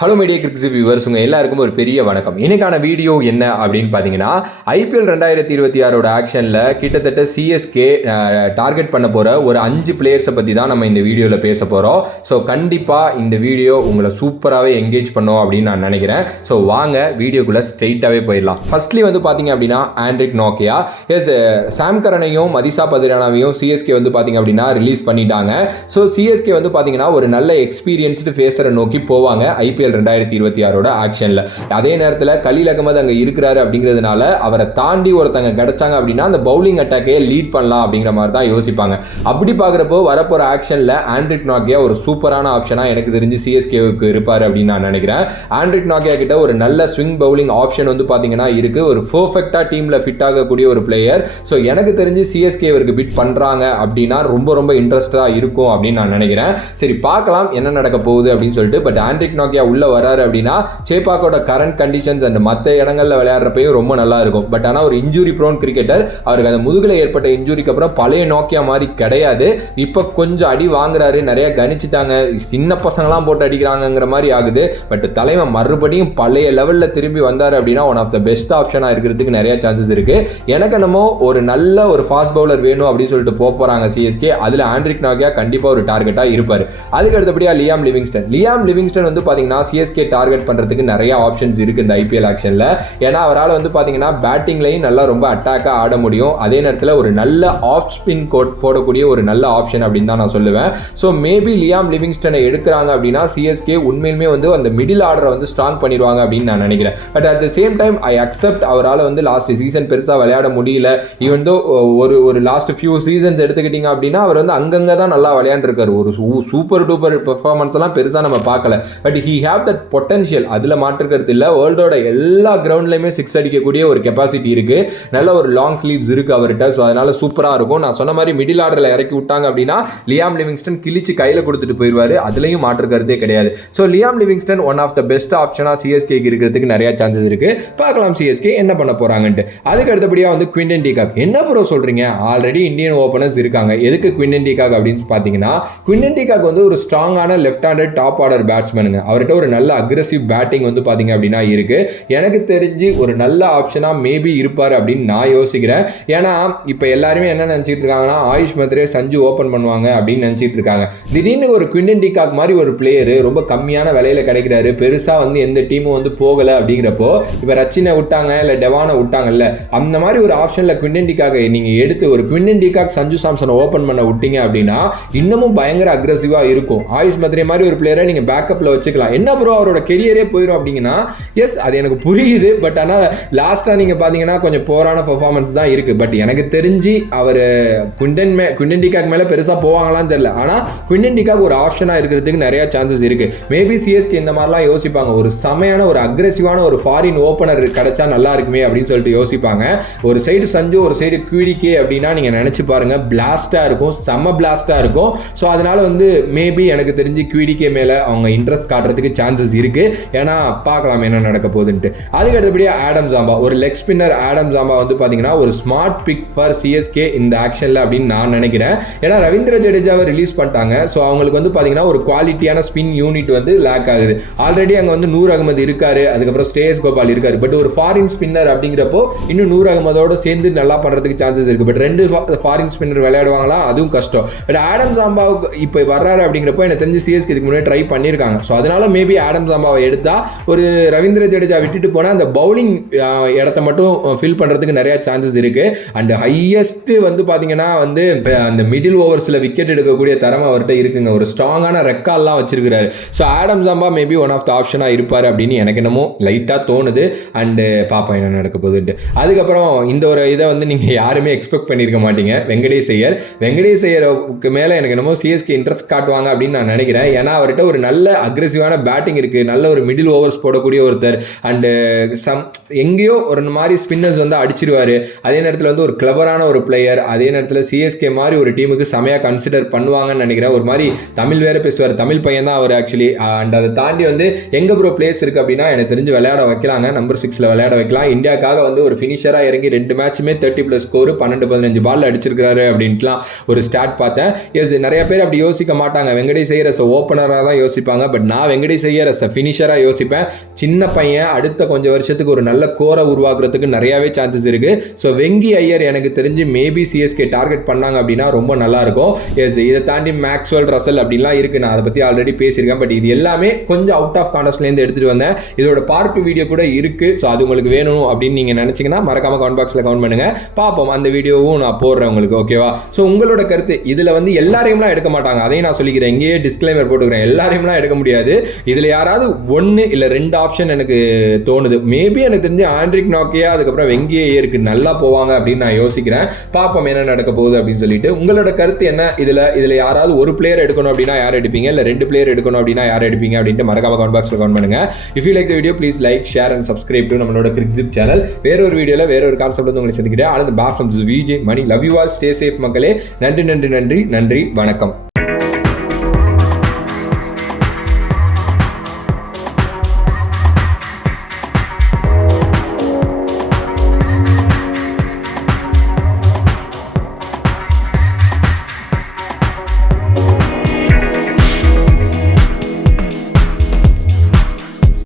Hello media கிரிக்ஸ் viewers உங்கள் எல்லாருக்கும் ஒரு பெரிய வணக்கம். இன்னைக்கான வீடியோ என்ன அப்படின்னு பார்த்தீங்கன்னா, ஐபிஎல் 2026 ஆக்ஷனில் கிட்டத்தட்ட சிஎஸ்கே டார்கெட் பண்ண போகிற ஒரு 5 பிளேயர்ஸை பற்றி தான் நம்ம இந்த வீடியோவில் பேச போகிறோம். ஸோ கண்டிப்பாக இந்த வீடியோ உங்களை சூப்பராகவே என்கேஜ் பண்ணோம் அப்படின்னு நான் நினைக்கிறேன். ஸோ வாங்க வீடியோக்குள்ளே ஸ்ட்ரெயிட்டாகவே போயிடலாம். ஃபர்ஸ்ட்லி வந்து பார்த்தீங்க அப்படின்னா ஆண்ட்ரிக் நோக்கியா, சாம் கரனையும் மதிசா பத்ரானாவையும் சிஎஸ்கே வந்து பார்த்தீங்க அப்படின்னா ரிலீஸ் பண்ணிட்டாங்க. ஸோ சிஎஸ்கே வந்து பார்த்தீங்கன்னா ஒரு நல்ல எக்ஸ்பீரியன்ஸ்டு ஃபேஸரை நோக்கி போவாங்க ஐபிஎல் 2026 ஆக்ஷன்ல. அதே நேரத்தில் கலீல் அகமது அங்கே இருக்கிறாரு அப்படிங்கிறதுனால அவரை தாண்டி ஒருத்தங்க கிடைச்சாங்க அப்படின்னா அந்த பவுலிங் அட்டாக்கே லீட் பண்ணலாம் அப்படிங்கிற மாதிரி தான் யோசிப்பாங்க. அப்படி பார்க்குறப்போ வரப்போற ஆக்ஷனில் ஆண்ட்ரிக் நோக்கியா ஒரு சூப்பரான ஆப்ஷனாக எனக்கு தெரிஞ்சு சிஎஸ்கேவுக்கு இருப்பார் அப்படின்னு நான் நினைக்கிறேன். ஆண்ட்ரிக் நோக்கியா கிட்ட ஒரு நல்ல ஸ்விங் பவுலிங் ஆப்ஷன் வந்து பார்த்தீங்கன்னா இருக்கு. ஒரு பர்ஃபெக்டாக டீமில் ஃபிட் ஆகக்கூடிய ஒரு பிளேயர். ஸோ எனக்கு தெரிஞ்சு சிஎஸ்கே இவருக்கு பிட் பண்ணுறாங்க அப்படின்னா ரொம்ப ரொம்ப இன்ட்ரெஸ்டாக இருக்கும் அப்படின்னு நான் நினைக்கிறேன். சரி பார்க்கலாம் என்ன நடக்க போகுது அப்படின்னு சொல்லிட்டு. பட் ஆண்ட்ரிக் நோக்கியா உள்ள வராரு அப்படின்னா சேப்பாக்கோட கரண்ட் கண்டிஷன்ஸ் அண்ட் மற்ற இடங்கள்ல விளையாடுறப்பையும் ரொம்ப நல்லா இருக்கும். பட் ஆனால் ஒரு இன்ஜுரி ப்ரோன் கிரிக்கெட்டர். அவருக்கு அந்த முதுகில் ஏற்பட்ட இன்ஜுரிக்கு அப்புறம் பழைய நோக்கியா மாதிரி கிடையாது. இப்போ கொஞ்சம் அடி வாங்குறாரு, நிறைய கணிச்சிட்டாங்க, சின்ன பசங்களாம் போட்டு அடிக்கிறாங்கிற மாதிரி ஆகுது. பட் தலைவன் மறுபடியும் பழைய லெவலில் திரும்பி வந்தார் அப்படின்னா ஒன் ஆஃப் த பெஸ்ட் ஆப்ஷனாக இருக்கிறதுக்கு நிறைய சான்சஸ் இருக்கு. எனக்கு என்னமோ ஒரு நல்ல ஒரு ஃபாஸ்ட் பவுலர் வேணும் அப்படின்னு சொல்லிட்டு போறாங்க சிஎஸ்கே. அதில் ஆண்ட்ரிக் நோக்கியா கண்டிப்பாக ஒரு டார்கெட்டாக இருப்பார். அதுக்கு அடுத்தபடியாக லியாம் லிவிங்ஸ்டன் வந்து பார்த்தீங்கன்னா சிஎஸ்கே டார்கெட் பண்றதுக்கு நிறைய ஆப்ஷன்ஸ் இருக்கு இந்த ஐபிஎல் ஆக்ஷன்ல. ஏன்னா அவரால் வந்து பாத்தீங்கன்னா பேட்டிங்லையும் நல்லா ரொம்ப அட்டாக்கா ஆட முடியும். அதே நேரத்தில் ஒரு நல்ல ஆஃப் ஸ்பின் கோட் போடக்கூடிய ஒரு நல்ல ஆப்ஷன் அப்படின்னு தான் நான் சொல்லுவேன். ஸோ மேபி லியாம் லிவிங்ஸ்டனை எடுக்கிறாங்க அப்படின்னா சிஎஸ்கே உண்மையிலுமே வந்து அந்த மிடில் ஆர்டரை வந்து ஸ்ட்ராங் பண்ணிடுவாங்க அப்படின்னு நான் நினைக்கிறேன். But at the same time I accept அவரால் வந்து லாஸ்ட் சீசன் பெருசாக விளையாட முடியல. ஈவன் தோ ஒரு லாஸ்ட் ஃபியூ சீசன்ஸ் எடுத்துக்கிட்டீங்க அப்படின்னா அவர் வந்து அங்கங்கே தான் நல்லா விளையாண்டுருக்காரு. ஒரு சூப்பர் டூப்பர் பெர்ஃபார்மன்ஸ் எல்லாம் பெருசாக நம்ம பார்க்கல. But he have that potential, அதில் மாற்றுக்கிறது இல்லை. வேர்ல்டோட எல்லா கிரவுண்ட்லையுமே சிக்ஸ் அடிக்கக்கூடிய ஒரு கெப்பாசிட்டி இருக்கு. நல்ல ஒரு லாங் ஸ்லீவ்ஸ் இருக்கு அவர்கிட்ட. ஸோ அதனால சூப்பராக இருக்கும். நான் சொன்ன மாதிரி மிடில் ஆர்டரில் இறக்கி விட்டாங்க அப்படின்னா லியாம் லிவிங்ஸ்டன் கிழிச்சு கையில் கொடுத்துட்டு போயிடுவாரு. அதுலேயும் மாற்றுக்கிறதே கிடையாது. So Liam Livingstone one of the best ஆப்ஷனாக சிஎஸ்கேக்கு இருக்கிறதுக்கு நிறைய சான்சஸ் இருக்கு. பார்க்கலாம் சிஎஸ்கே என்ன பண்ண போறாங்கன்ட்டு. அதுக்கு அடுத்தபடியாக வந்து குவிண்டன் டிகாக். என்ன ப்ரோ சொல்றீங்க, ஆல்ரெடி இந்தியன் ஓப்பனர்ஸ் இருக்காங்க, எதுக்கு குவிண்டன் டிகாக் அப்படின்னு பார்த்தீங்கன்னா குவிண்டன் டிகாக் வந்து ஒரு ஸ்ட்ராங்கான லெஃப்ட் ஹேண்டட் டாப் ஆர்டர் பேட்ஸ்மேனுங்க. அவர்கிட்ட ஒரு நல்ல அக்ரெசிவ் பேட்டிங் வந்து பாத்தீங்க அப்படின்னா இருக்கு. எனக்கு தெரிஞ்சு ஒரு நல்ல ஆப்ஷனா மேபி இருப்பார் அப்படின்னு நான் யோசிக்கிறேன். ஏன்னா இப்ப எல்லாருமே என்ன நினைச்சிட்டு இருக்காங்கன்னா ஆயுஷ் மத்ரே சஞ்சு ஓபன் பண்ணுவாங்க அப்படின்னு நினைச்சிட்டு இருக்காங்க. திடீர்னு ஒரு குவிண்டன் டிகாக் மாதிரி ஒரு பிளேயர் ரொம்ப கம்மியான விலையில கிடைக்கிறாரு, பெருசா வந்து எந்த டீமும் வந்து போகல அப்படிங்கிறப்போ இப்ப ரச்சினை விட்டாங்க இல்ல டெவானை விட்டாங்கல்ல, அந்த மாதிரி ஒரு ஆப்ஷன்ல குவிண்டன் டிகாக் நீங்க எடுத்து ஒரு குவிண்டன் டிகாக் சஞ்சு சாம்சனை ஓபன் பண்ண விட்டீங்க அப்படின்னா இன்னமும் பயங்கர அக்ரெசிவா இருக்கும். ஆயுஷ் மத்ரே மாதிரி ஒரு பிளேயரை நீங்க பேக்கப்ல வச்சுக்கலாம். என்ன ப்ரோ அவரோட கெரியரே போயிடும் அப்படிங்கன்னா எஸ் அது எனக்கு புரியுது. பட் ஆனால் லாஸ்ட்டாக நீங்கள் பார்த்தீங்கன்னா கொஞ்சம் போரான பர்ஃபார்மன்ஸ் தான் இருக்கு. பட் எனக்கு தெரிஞ்சு அவர் குவிண்டன் டிகாக் மேலே பெருசாக போவாங்களான்னு தெரியல. ஆனால் குவிண்டன் டிகாக் ஒரு ஆப்ஷனாக இருக்கிறதுக்கு நிறைய சான்சஸ் இருக்கு. மேபி சிஎஸ்கே இந்த மாதிரிலாம் யோசிப்பாங்க. ஒரு செமையான ஒரு அக்ரெசிவான ஒரு ஃபாரின் ஓப்பனர் கிடைச்சா நல்லா இருக்குமே அப்படின்னு சொல்லிட்டு யோசிப்பாங்க. ஒரு சைடு சஞ்சு ஒரு சைடு QDK அப்படின்னா நீங்க நினைச்சு பாருங்க, பிளாஸ்டா இருக்கும், செம பிளாஸ்டா இருக்கும். ஸோ அதனால வந்து மேபி எனக்கு தெரிஞ்சு QDK மேல அவங்க இன்ட்ரெஸ்ட் காட்டுறதுக்கு சான்சஸ் இருக்கு. ஏன்னா பார்க்கலாம் என்ன நடக்க போகுதுன்ட்டு. அதுக்கு அடுத்தபடியாக ஆடம் ஜாம்பா, ஒரு லெக் ஸ்பின்னர் ஆடம் ஜாம்பா வந்து பார்த்தீங்கன்னா ஒரு ஸ்மார்ட் பிக் ஃபார் சிஎஸ்கே இந்த ஆக்ஷனில் அப்படின்னு நான் நினைக்கிறேன். ஏன்னா ரவீந்திர ஜடேஜாவை ரிலீஸ் பண்ணிட்டாங்க. ஸோ அவங்களுக்கு வந்து பார்த்தீங்கன்னா ஒரு குவாலிட்டியான ஸ்பின் யூனிட் வந்து லேக் ஆகுது. ஆல்ரெடி அங்கே வந்து நூர் அகமது இருக்காரு, அதுக்கப்புறம் ஸ்ரேயஸ் கோபால் இருக்காரு. பட் ஒரு ஃபாரின் ஸ்பின்னர் அப்படிங்கிறப்போ இன்னும் நூர் அகமதோட சேர்ந்து நல்லா பண்ணுறதுக்கு சான்சஸ் இருக்கு. பட் ரெண்டு ஃபாரின் ஸ்பின்னர் விளையாடுவாங்களா, அதுவும் கஷ்டம். பட் ஆடம் ஜாம்பாவுக்கு இப்போ வர்றாரு அப்படிங்கிறப்போ எனக்கு தெரிஞ்சு சிஎஸ்கே இதுக்கு முன்னாடி ட்ரை பண்ணியிருக்காங்க. ஸோ அதனால மேபி ஆடம் ஜாம்பாவை எடுத்தா ஒரு ரவீந்திர ஜடேஜா விட்டுட்டு போனால் அந்த பவுலிங் இடத்த மட்டும் ஃபில் பண்ணுறதுக்கு நிறைய சான்சஸ் இருக்கு. அண்ட் ஹையஸ்ட் வந்து பார்த்தீங்கன்னா வந்து அந்த மிடில் ஓவர்ஸில் விக்கெட் எடுக்கக்கூடிய தரம் அவர்கிட்ட இருக்குங்க. ஒரு ஸ்ட்ராங்கான ரெக்கார்ட்லாம் வச்சிருக்கிறாரு. So Adam Zampa maybe one of the ஆப்ஷனாக இருப்பார் அப்படின்னு எனக்கு என்னமோ லைட்டாக தோணுது. அண்டு பாப்பா என்ன நடக்க போகுதுன்ட்டு. அதுக்கப்புறம் இந்த ஒரு இதை வந்து நீங்கள் யாருமே எக்ஸ்பெக்ட் பண்ணியிருக்க மாட்டீங்க. வெங்கடேஷ் ஐயருக்கு மேலே எனக்கு என்னமோ சிஎஸ்கே இன்ட்ரெஸ்ட் காட்டுவாங்க அப்படின்னு நான் நினைக்கிறேன். ஏன்னா அவர்கிட்ட ஒரு நல்ல அக்ரெசிவான பேட்டிங் இருக்கு, நல்ல ஒரு மிடில் ஓவர்ஸ் போடக்கூடிய ஒருத்தர். அண்டு எங்கேயோ ஒரு மாதிரி ஸ்பின்னர்ஸ் வந்து அடிச்சிருவாரு. அதே நேரத்தில் வந்து ஒரு கிளவரான ஒரு பிளேயர். அதே நேரத்தில் சிஎஸ்கே மாதிரி ஒரு டீமுக்கு செமையாக கன்சிடர் பண்ணுவாங்கன்னு நினைக்கிறேன். ஒரு மாதிரி தமிழ் வேற பேசுவார், தமிழ் பையன் தான் அவர் ஆக்சுவலி. அண்ட் அதை தாண்டி வந்து எங்க ப்ரோ பிளேஸ் இருக்கு அப்படின்னா எனக்கு தெரிஞ்சு விளையாட வைக்கலாங்க. நம்பர் 6 விளையாட வைக்கலாம். இந்தியாவுக்காக வந்து ஒரு ஃபினிஷராக இறங்கி 2 மேட்சுமே 30+ ஸ்கோர் 12-15 பால் அடிச்சிருக்காரு அப்படின்ட்டுலாம் ஒரு ஸ்டார்ட் பார்த்தேன். எஸ் நிறைய பேர் அப்படி யோசிக்க மாட்டாங்க. வெங்கடேஷ் ஐயர் ஓப்பனராக தான் யோசிப்பாங்க. பட் நான் வெங்கடேஷ் ஐயர் அஸ் அ ஃபினிஷராக யோசிப்பேன். சின்ன பையன் அடுத்த கொஞ்சம் வருஷத்துக்கு ஒரு நல்ல கோரை உருவாக்குறதுக்கு நிறையாவே சான்சஸ் இருக்குது. ஸோ வெங்கி ஐயர் எனக்கு தெரிஞ்சு மேபி சிஎஸ்கே டார்கெட் பண்ணாங்க அப்படின்னா ரொம்ப நல்லாயிருக்கும். எஸ், இதை தாண்டி மேக்ஸ்வெல், ரசல் அப்படின்லாம் இருக்குது. நான் அதை பற்றி ஆல்ரெடி பேசியிருக்கேன். பட் இது எல்லாமே கொஞ்சம் அவுட் ஆஃப் கான்டெக்ட்லேருந்து எடுத்துகிட்டு வந்தேன். இதோட பார்ட் 2 வீடியோ கூட இருக்குது. ஸோ அது உங்களுக்கு வேணும் அப்படின்னு நீங்கள் நினச்சிங்கன்னா மறக்காமல் கமெண்ட் பாக்ஸில் கமெண்ட் பண்ணுங்கள். பார்ப்போம், அந்த வீடியோவும் நான் போடுறேன் உங்களுக்கு. ஓகேவா? ஸோ உங்களோட கருத்து இதில் வந்து எல்லாரையும்லாம் எடுக்க மாட்டாங்க, அதையும் நான் சொல்லிக்கிறேன். இங்கேயே டிஸ்க்ளைமர் போட்டுக்கிறேன், எல்லாரையும்லாம் எடுக்க முடியாது. இதில் யாராவது 1 இல்லை 2 ஆப்ஷன் எனக்கு தோணுது. மேபி எனக்கு தெரிஞ்சு ஆண்ட்ரிக் நாக்கியா அதுக்கப்புறம் வெங்கி ஐயருக்கு நல்லா போவாங்க அப்படின்னு நான் யோசிக்கிறேன். பார்ப்போம் என்ன நடக்க போகுது அப்படின்னு சொல்லிட்டு. உங்களோட கருத்து என்ன? இதில் யாராவது ஒரு பிளேயர் எடுக்கணும் அப்படின்னா யார் எடுப்பீங்க, இல்லை 2 பிளேயர் எடுக்கணும் அப்படின்னா யார் எடுப்பீங்க அப்படின்ட்டு மறக்காம கமெண்ட் பாக்ஸில் கமெண்ட் பண்ணுங்க. If you like the video please like, share and subscribe to நம்மளோட கிரிக்ஸிப் சேனல். வேற ஒரு வீடியோவில் வேற ஒரு கான்செப்ட் வந்து உங்களை சந்திக்கிறேன். அது bye from Vijay Mani. Love you all, stay safe மக்களே. நன்றி நன்றி நன்றி நன்றி, வணக்கம்.